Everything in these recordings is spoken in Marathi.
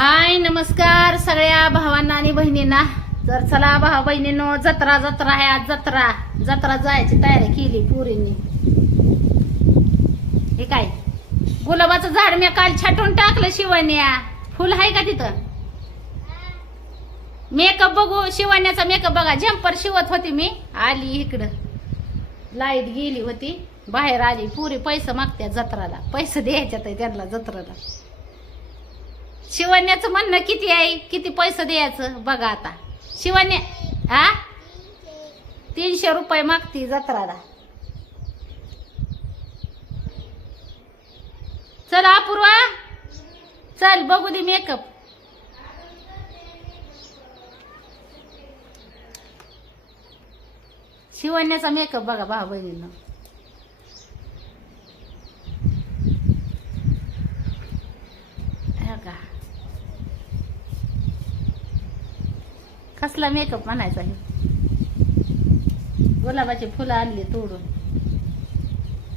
हाय नमस्कार सगळ्या भावांना आणि बहिणींना. तर चला भावा बहिणींनो जत्रा जत्रा आहे आज जत्रा. जत्रा जायची तयारी केली पुरींनी. हे काय? गुलाबाचं झाड मी काल छाटून टाकलं शिवण्या. फुल आहे का तिथं? मेकअप बघू शिवण्याचा मेकअप बघा. झंपर शिवत होती मी. आली इकडं. लाइट गेली होती. बाहेर आली. पुरी पैसे मागत्या जत्राला. पैसे द्यायच्यात आहे त्यांना जत्राला. शिवण्याचं म्हणणं किती आहे? किती पैसे द्यायचं? बघा आता. शिवण्या हा तीनशे रुपये मागती जत्राला. चल अपूर्वा. चल बघू दे मेकअप शिवण्याचा मेकअप बघा भाऊ बहिणीनं हे का कसला मेकअप म्हणायचा हे गुलाबाची फुलं आणली तोडून.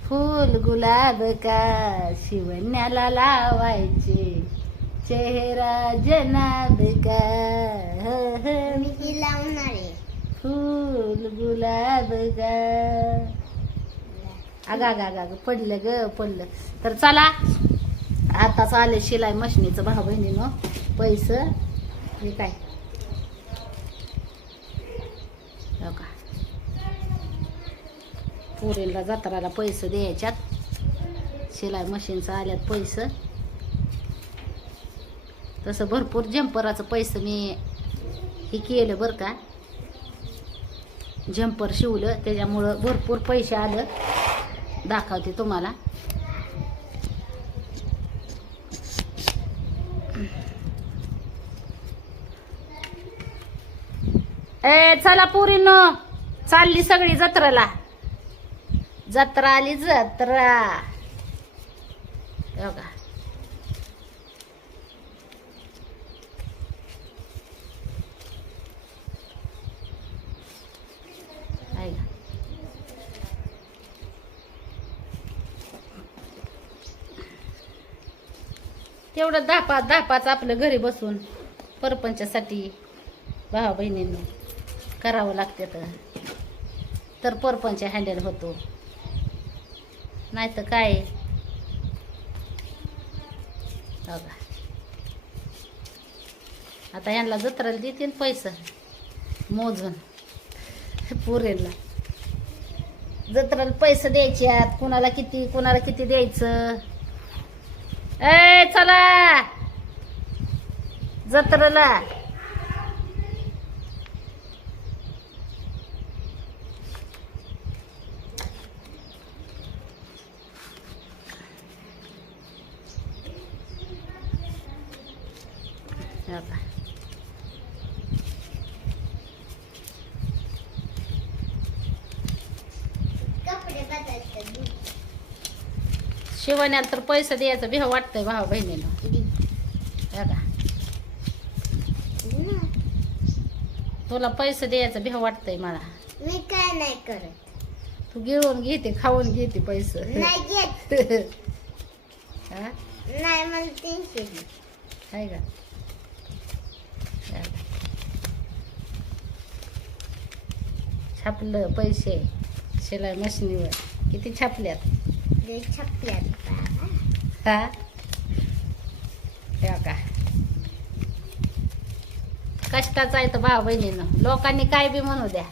फुल गुलाब का शिवण्याला लावायचे. चेहरा जनाब का ह, ह. मी लावणार आहे. फुल गुलाब का. अगा अगा अगा अगं, पडलं ग पडलं. तर चला आताच आले शिलाई मशिनीचं भाऊ बहिणीनं. पैसे हे काय हो का पोरीला जत्राला पैसे द्यायच्यात. शिलाई मशीनचं आल्यात पैसे. तसं भरपूर जम्पराचं पैसे मी हे केलं बरं का. जम्पर शिवलं त्याच्यामुळं भरपूर पैसे आलं. दाखवते तुम्हाला. ए चला पुरीनं. चालली सगळी जत्रेला. जत्रा आली जत्रा. बघा. तेवढं दहा पाच दहा पाच आपलं घरी बसून परपंचासाठी भावा बहिणींनी करावं लागते तर. परपंच हँडल होतो. नाही तर काय हो आता यांना जत्राला देतील पैसे मोजून. पुरेला जत्राला पैसे द्यायचे आहेत कुणाला किती कुणाला किती द्यायचं? ए चला! जत्रेला हो का. कपडे बदलतात शिवण्याला तर पैसे द्यायचं बिहा वाटतंय भाऊ बहिणीला. का तुला पैसे द्यायचं बिहा वाटतंय मला. मी काय नाही करत. तू गिळून घेते खाऊन घेते पैसे. नाही मला तीनशे. आहे का? हा. छापलं पैसे शिलाई मशिनीवर. किती छापल्यात. हा का कष्टाचं आहे तर भाऊ बहिणीनं लोकांनी काय बी म्हणू द्या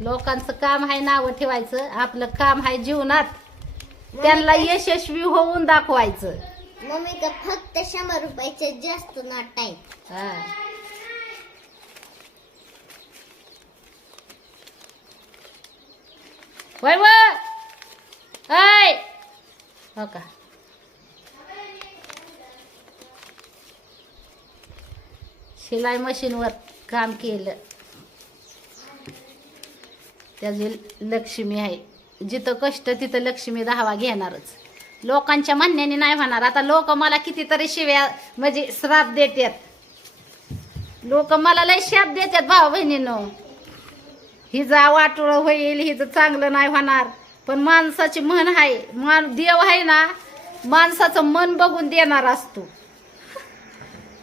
लोकांचं काम आहे नावं ठेवायचं आपलं काम आहे जीवनात त्यांना यशस्वी होऊन दाखवायचं मम्मी का फक्त शंभर रुपयाचे जास्त नोट आहेत हा वय हो का? शिलाई मशीनवर काम केलं. त्याची लक्ष्मी आहे. जिथं कष्ट तिथं लक्ष्मी धावा घेणारच. लोकांच्या म्हणण्याने नाही होणार. आता लोक मला कितीतरी शिव्या म्हणजे श्राप देतात. लोक मला लय शाप देतात भाऊ बहिणीनो हिजा वाटोळ होईल हिचं चांगलं नाही होणार. पण माणसाची मन आहे. मान देव आहे ना माणसाचं मन बघून देणार असतो.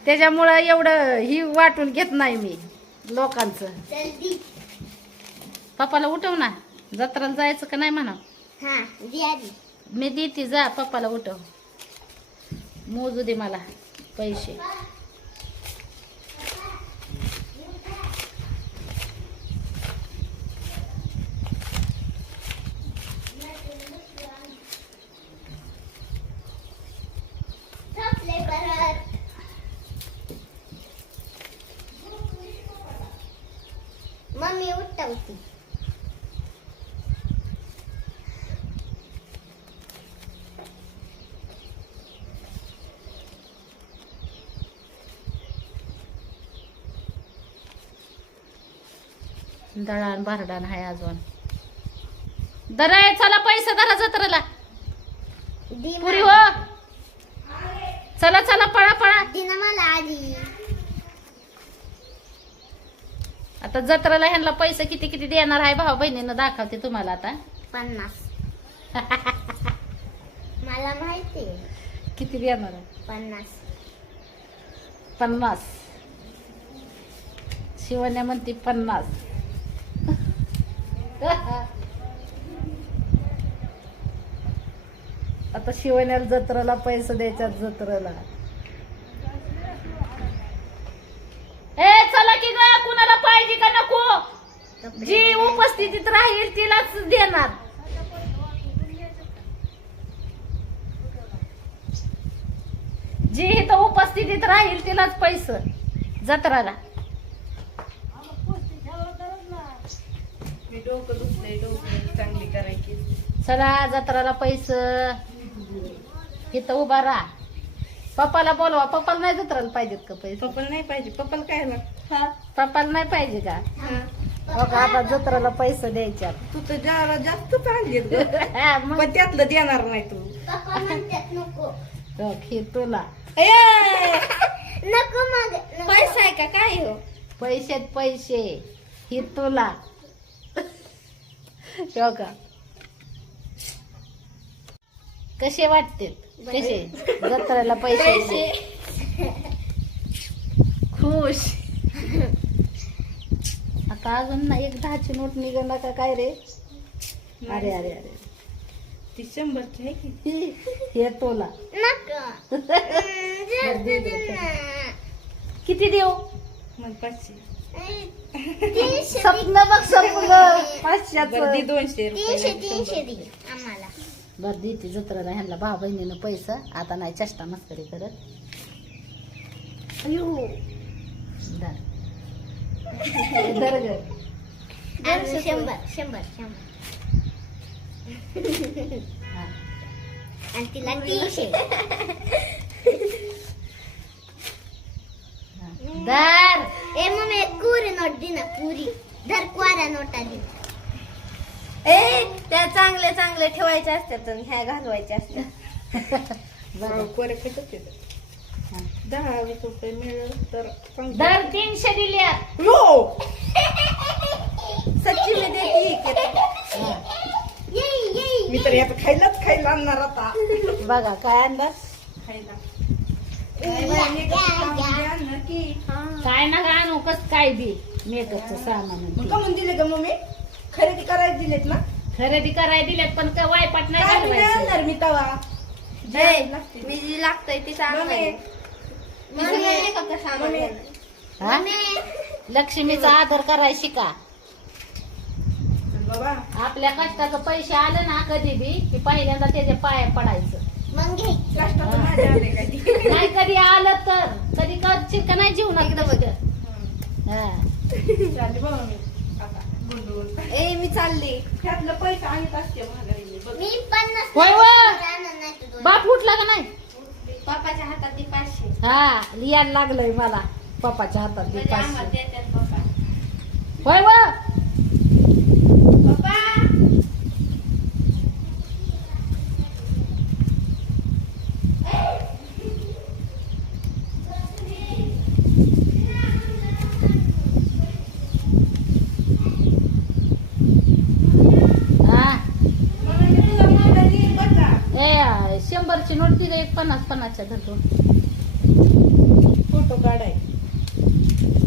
त्याच्यामुळं एवढं ही वाटून घेत नाही मी लोकांचं. पप्पाला उठव ना. जत्राला जायचं का नाही म्हणा? मी देते जा पप्पाला उठव. मोजू दे मला पैसे संपले परत मम्मी उठवती दळण भारडान आहे अजून. दरा चला पैसे धरा जत्राला. पुरी हो. चला चला पळा पळा. दी ना मला आधी. आता जत्राला ह्यांना पैसे किती किती देणार आहे भाऊ बहिणीनं दाखवते तुम्हाला आता. पन्नास. मला माहिती किती देणार आहे? पन्नास. पन्नास. शिवण्या म्हणते पन्नास. आता शिवण्याला जत्राला पैसे द्यायच्यात जत्राला. ए चला की ग कुणाला पाहिजे का नको? जी उपस्थितीत राहील तिलाच देणार. जी इथं उपस्थितीत राहील तिलाच पैसे जत्राला. मी डोकं दुखलंय डोकं चांगली करायची. चला जत्राला पैसे. इथं उभा राहा. पप्पाला बोलवा पप्पाला नाही जत्राला पाहिजेत का पैसे? पप्पाला नाही पाहिजे. पप्पाला काय ना पप्पाला नाही पाहिजे का? हो. का? आता जत्राला पैसे द्यायच्यात तू तर जरा जास्त हा, मग. पण त्यातलं देणार नाही तू. पप्पा म्हणतात नको. बघ, हे तुला. नको मग. पैसा आहे का? काय हो? पैसेत पैसे. हे तुला. हो का कसे वाटते कसे? जत्राला पैसे खुश. आता अजून ना एक दहाची नोट निघणार का काय रे? अरे अरे अरे. ती शंभरची आहे की? हे तुला. किती देऊ? मग पाचशे. स्वप्न बघ स्वप्न बरं पाचशेच. दे दोनशे तीनशे रुपये तीनशे दे आम्हाला. बर देते जत्राला ह्यांना भाऊ बहिणीनं पैसा. आता नाही चेष्टा मस्करी करत. अयो. धर. धर ग. आणि शंभर शंभर शंभर. हा. आणि तिला तीनशे. हा. धर. ए मम्मी पुरी नोट दे ना पुरी. धर क्वाऱ्या नोटा दे ए त्या चांगले चांगले ठेवायचे असतात आणि ह्या घालवायच्या असतात. खटत. दहा वीस रुपये मिळेल तर चांगलं. धर तीनशे दिल्या लो सच्ची मी देते. हा. मी तर यात खायलाच खायला आणणार आता. बघा काय अंदाज? खायला. की काय ना आणू कस काय बी. मेकअपचं सामान ते. कमून दिले का मम्मी? खरेदी करायला दिलेत ना? खरेदी करायला दिल्यात पण काय वायपाट नाही काय नाही घालवायचं आणणार मी तवा? मी जी लागतंय ती मम्मी. मम्मी. हा? लक्ष्मीचा आदर करायला शिका. बाबा. आपल्या कष्टाचं पैसे आले ना कधी बी की पहिल्यांदा त्याच्या पाया पडायचं. मग. नाही कधी आलं तर. कधी करशील का नाही जीवनात? कष्ट हा. चालले बाबा मी. आता गुंडून ए मी चालली. त्यातलं पैसा आणत असते महागाईने बघ. मी पन्नास होय व. राहणार नाही तर दोन. बाप उठला का नाही? पप्पाच्या हातात ती पाचशे. हा लिहायला लागलंय मला. पप्पाच्या हातात म्हणजे आम्हाला पाचशे. देतात पप्पा होय व पप्पा हा मम्मी तुला महागाई येईल बरं नोट दिली एक पन्नास पन्नासच्या धरतो. फोटो काढाय.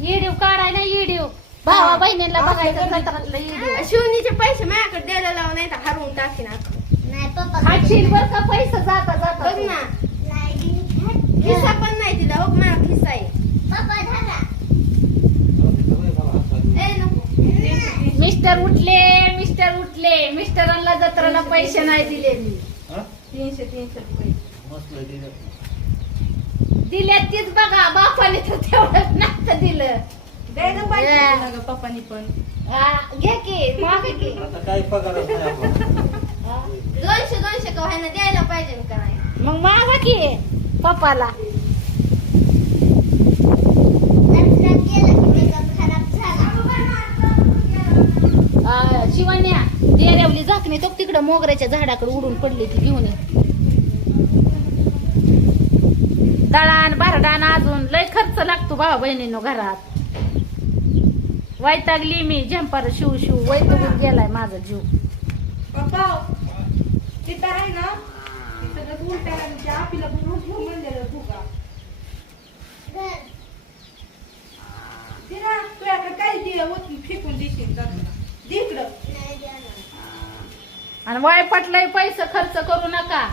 येडीव काढाय ना येडीव भावा बहिणीला बघायचं जत्रातलं येडीव शिवणीचे पैसे माझ्याकडे द्यायला लावून नाही तर हरवून टाकीन आता. नाही पप्पा खाशील बर का पैसे जाता जाता बघ ना. नाही खिस्सा पण नाही तिला बघ माझा खिस्सा आहे. पप्पा धरा. ए नको. मिस्टर उठले मिस्टर उठले. मिस्टरांना जत्राला पैसे नाही दिले मी. तीनशे तीनशे रुपये. दिले. तीच बघा बापाने तर तेवढंच नसतं दिलं. द्यायला पाहिजे Yeah. ना गं पप्पानी पण. हा, घे की मागे की. आता काही पगारच नाही आपला. हा. दोनशे दोनशे का व्हायना द्यायला पाहिजे ना मग मागा की पप्पाला. आ, शिवण्या डेऱ्यावली झाकणी तो तिकडं मोगऱ्याच्या झाडाकडे उडून पडली ती घेऊन. ये. दळण भरडाण अजून लय खर्च लागतो भावा बहिणीनो घरात वैतागली मी झंपर शिव शिव वैतागून गेलाय माझा जीव पप्पा तिथं आहे ना तिथं जर उलट्या लागल्या आपल्याला बोलून ठेव म्हणलेलं तू का धर. तिला तुझ्याकडे काय दे ओतून फेकून देशील जाताना. दे इकडं नाही देणार. आणि वायपटलाय पैसे खर्च करू नका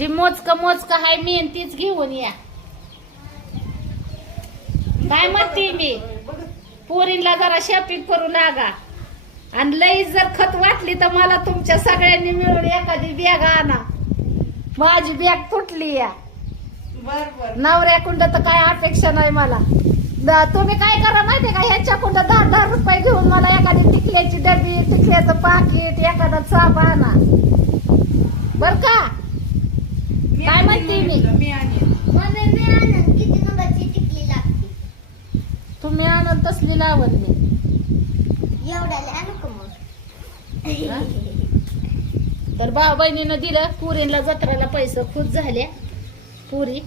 जी मोजक मोजक हाय मी तीच घेऊन या. काय म्हणते मी? पोरींला जरा शॉपिंग करू लागा. आणि लई जर खत वाटली तर मला तुमच्या सगळ्यांनी मिळून एखादी बॅग आणा. माझी बॅग तुटली या. बर बर. नवऱ्याकुंड तर काय अपेक्षा नाही मला. तुम्ही काय करा माहितीये का? ह्याच्याकुंड दहा दहा रुपये घेऊन मला एखादी टिकल्याची डबी टिकल्याचं पाकिट एखादा चाप आणा. बर का? काय म्हणते मी? म्हणलं, मी आणीन. मम्मी मी आणन किती नंबरची टिकली लागते? तुम्ही आणल तसली एवढ्याला आणू का मग? तर भाऊ बहिणीनं दिलं पुरीला जत्राला पैसे खुश झाले. पुरी.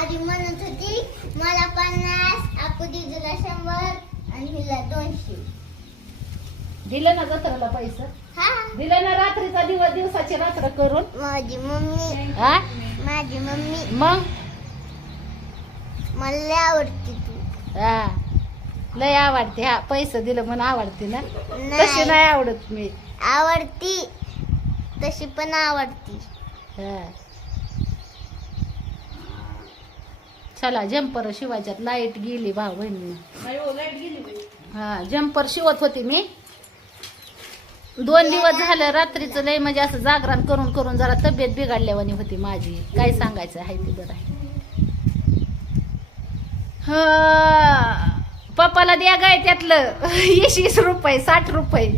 आधी म्हणत होती मला पन्नास आपू दिदूला शंभर आणि हिला दोनशे. दिलं ना जत्राला पैसे? हा. दिलं ना रात्रीचा दिवस दिवसाची रात्र करून? माझी मम्मी हा? माझी मम्मी. मग? मला लय आवडते तू. हा. लय आवडते. हा पैसे दिलं म्हणून आवडते ना? तशी नाही नाही आवडत मी. आवडती. तशी पण आवडती. हा. चला जम्पर शिवायच्यात. लाइट गेली भाऊ बहिणी नाही हो, लाइट गेली बाई. हा जम्पर शिवत होती मी. दोन दिवस झालं रात्रीचं लय म्हणजे असं जागरण करून करून जरा तब्येत बिघडल्यावानी होती माझी. काय सांगायचं आहे ते बरं आहे पप्पाला द्या गाय त्यातलं. वीस रुपये साठ रुपये.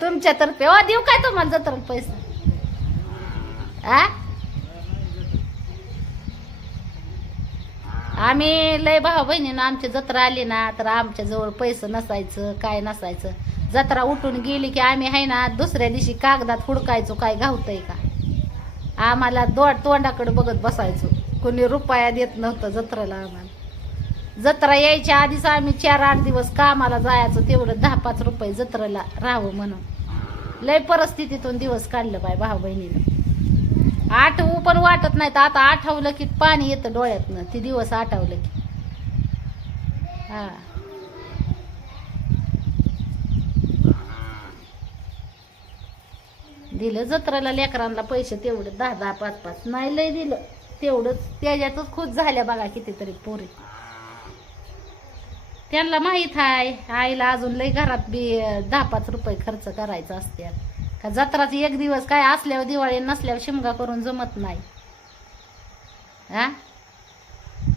तुमच्यातर्फे. ओ देऊ काय तुम्हाला जत्र पैसा? आ? आम्ही लय भाऊ बहिणीनं आमची जत्रा आली ना तर आमच्या जवळ पैसे नसायचं काय नसायचं. जत्रा उठून गेली की आम्ही आहे ना दुसऱ्या दिवशी कागदात हुडकायचो काय घावतंय का? आम्हाला दोड तोंडाकडे बघत बसायचो. कोणी रुपया देत नव्हतं जत्रेला आम्हाला. जत्रा यायच्या आधीच आम्ही चार आठ दिवस कामाला जायचो तेवढं दहा पाच रुपये जत्रेला राहावं म्हणून. लय परिस्थितीतून दिवस काढलं बाय भाऊ बहिणीनं. आठवू पण वाटत नाही तर आता आठवलं की पाणी येतं डोळ्यातनं ते दिवस आठवलं की. हा. दिलं. जत्राला लेकरांना पैसे तेवढे दहा दहा पाच पाच. नाही लय दिलं. तेवढंच त्याच्यातच खुश झाल्या बघा कितीतरी पोरी. त्यांना माहीत आहे आईला अजून लय घरात बी दहा पाच रुपये खर्च करायचा असते का जत्राच एक दिवस काय असल्यावर दिवाळी नसल्यावर शिमगा करून जमत नाही. हा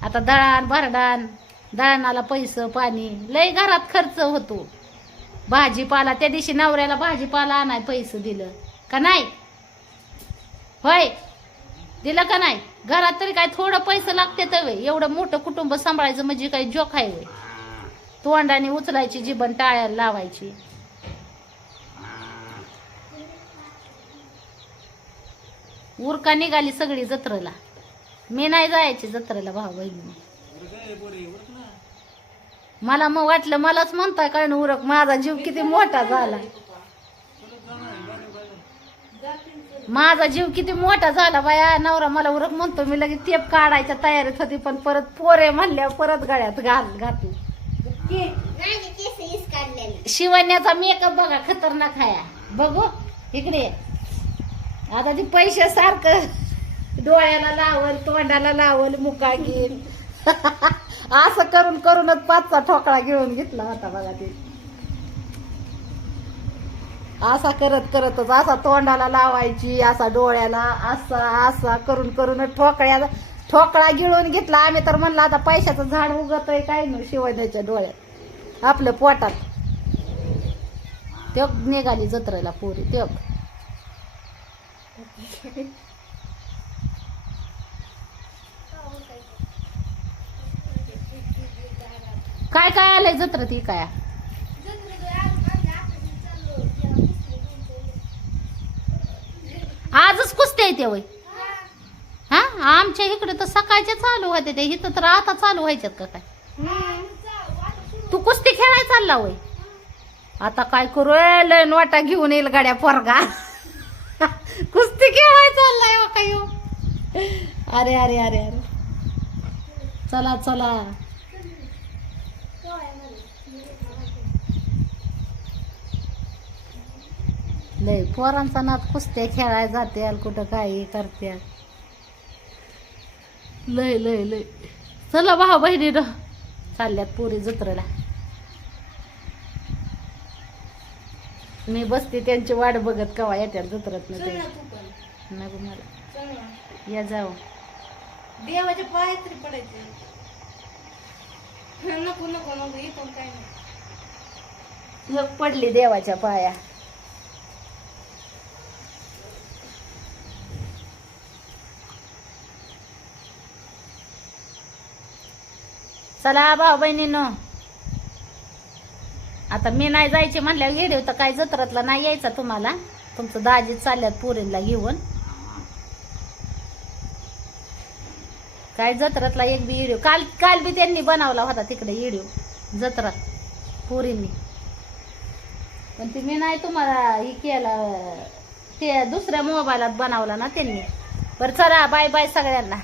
आता दळण भरडाण दळणाला पैसं पाणी लय घरात खर्च होतो. भाजीपाला त्या दिवशी नवऱ्याला भाजीपाला आणाय पैसे दिलं. का नाही? होय? दिलं का नाही? घरात तरी काय थोडं पैसे लागते तर एवढं मोठं कुटुंब सांभाळायचं म्हणजे काही जोक आहे वय तोंडाने उचलायची जीवन टाळ्याला लावायची. उरका निघाली सगळी जत्रेला. मी नाही जायची जत्रेला भाऊ बहिणी. मला मग वाटलं मलाच म्हणताय कारण उरक माझा जीव किती मोठा झाला. माझा जीव किती मोठा झाला बाया. नवरा मला उरक म्हणतो मी लगेच टेप काढायच्या तयारीत होती पण परत पोरे म्हणल्या परत गळ्यात घाल घातली. शिवण्याचा मेकअप बघा खतरनाक आहे. बघू इकडे. आता ती पैसे सारखं डोळ्याला लावल तोंडाला लावल मुका घेईल. असं करून करूनच पाचचा ठोकळा घेऊन घेतला होता बघा ते. असा करत करतच असा तोंडाला लावायची असा डोळ्याला असा असा करून करून ठोकळ्याला ठोकळा गिळून घेतला. आम्ही तर म्हणलं आता पैशाचं झाड उगत आहे काय नाही शिवण्याच्या डोळ्यात. आपलं पोटात. त्यो निघाली जत्रेला पोरी त्यो काय काय आलंय जत्रा ती काय आजच ते वय. हा? आमच्या इकडे तर सकाळच्या चालू होते ते. इथं तर आता चालू व्हायच्यात का काय? तू कुस्ती खेळाय चालला वय. आता काय करू? लय नोटा घेऊन येईल गाड्या पोरगा. कुस्ती खेळाय चाललाय हो काय अरे अरे अरे अरे. चला चला. लय पोरांचा नात कुस्त्या खेळाय जाते कुठं काही करते लय लय लय. चला भाऊ बहिणी चालल्यात पोरी जत्रेला. मी बसते त्यांची वाट बघत कवा येत्यात जत्रत ना नको मला. या जाऊ. देवाच्या पायात तरी पडायचे. नको नको नको इथून काय नाही. पडली देवाच्या पाया. चला भाऊ बहिणीनो. आता मी नाही जायचे म्हणल्या गेले तर काय जत्रातला नाही यायचा तुम्हाला. तुमचं दाजी चालल्यात पुरीला घेऊन. काय जत्रातला एक बी व्हिडिओ काल काल बी त्यांनी बनवला होता तिकडे व्हिडिओ जत्रात पुरींनी. पण ती मी नाही तुम्हाला हे केला ते दुसऱ्या मोबाईलात बनवला ना त्यांनी. बरं चला बाय बाय सगळ्यांना.